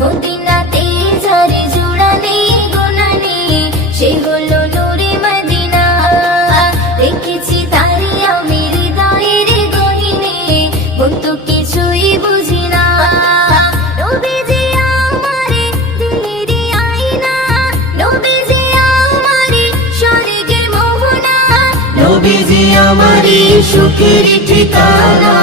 মদিনাতে যারে জুড়ানে গোনানে সে হলো নূরে মদিনা। দেখেছি তারে আমি হৃদয়ের গহীনে, মন তো কিছুই বুঝি না। নবীজি আমারে দিলেরই আয়না, নবীজি আমারে স্বর্গের মোহনা, নবীজি আমারই সুখের ঠিকানা।